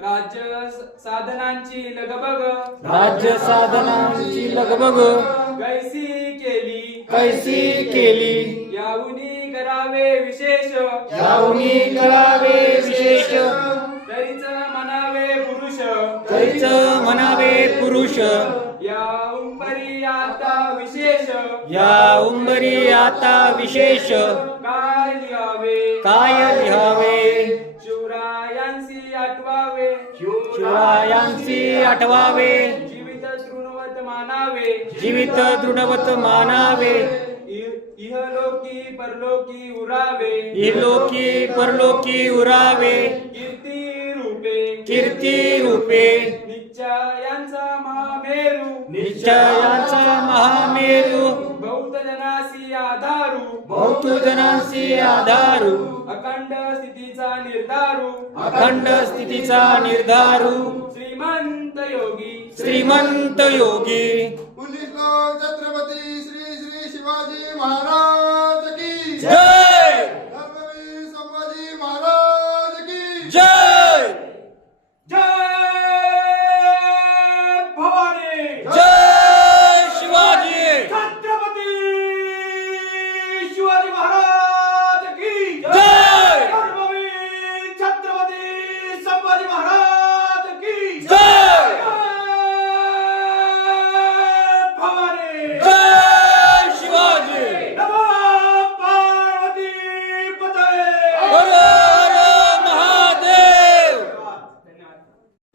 राज्य साधनांची लगबग. राज्य साधनांची लगबग. कैसी केली? कैसी केली? याहुनी करावे विशेष. याहुनी करावे विशेष. तरीच म्हणावे पुरुष. तरीच म्हणावे पुरुष. या उंबरी आता विशेष. या उंबरी आता विशेष. काय लिहावे? काय लिहावे? आठवावे जीवित तृणवत मानावे. जीवित दृढवत मानावे. इह- इहलोकी परलोकी उरावे. इलोकी परलोकी उरावे. कीर्ती रूपे. कीर्ती रूपे. निश्चयांचा महामेरू. निश्चयाचा महामेरू. बौद्ध जनासी आधारू. भौत जनांशी आधारू. अखंड स्थितीचा निर्धारू. अखंड स्थितीचा निर्धारू. श्रीमंत योगी श्रीमंत योगी पुलिसलो छत्रपती श्री श्री शिवाजी महाराज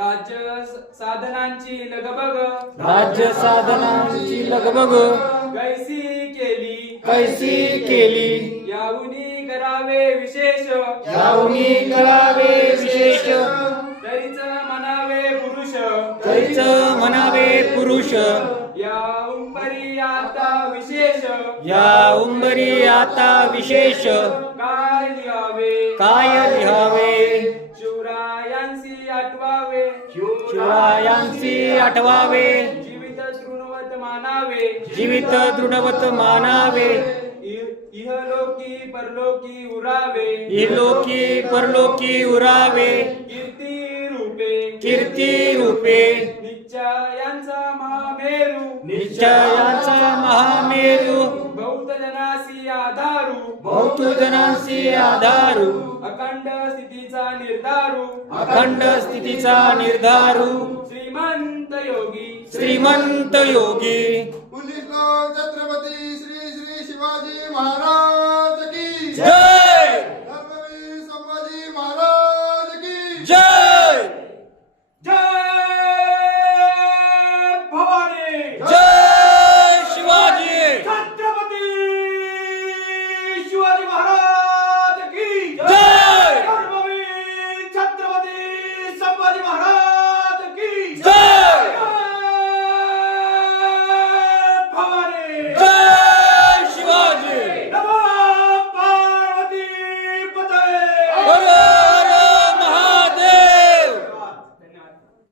राज्य साधनांची लगबग. राज्य साधनांची लगबग. कैसी केली? कैसी केली? याहुनी करावे विशेष. याहुनी करावे विशेष. तरीच म्हणावे पुरुष. तरीच म्हणावे पुरुष. या उंबरी आता विशेष. या उंबरी आता विशेष. काय लिहावे? काय लिहावे? आठवावे. जीवित मानावे. जीवित दृढवत मानावे. इह- इहलोकी परलोकी उरावे. इलोकी परलोकी उरावे. कीर्ती रूपे. कीर्ती रूपे. निश्चयांचा महामेरू. निश्चयाचा महामेरू. जनांशी आधारू. अखंड स्थितीचा निर्धारू. अखंड स्थितीचा निर्धारू. श्रीमंत योगी. श्रीमंत योगी. पुलिसलो छत्रपती श्री श्री शिवाजी महाराज.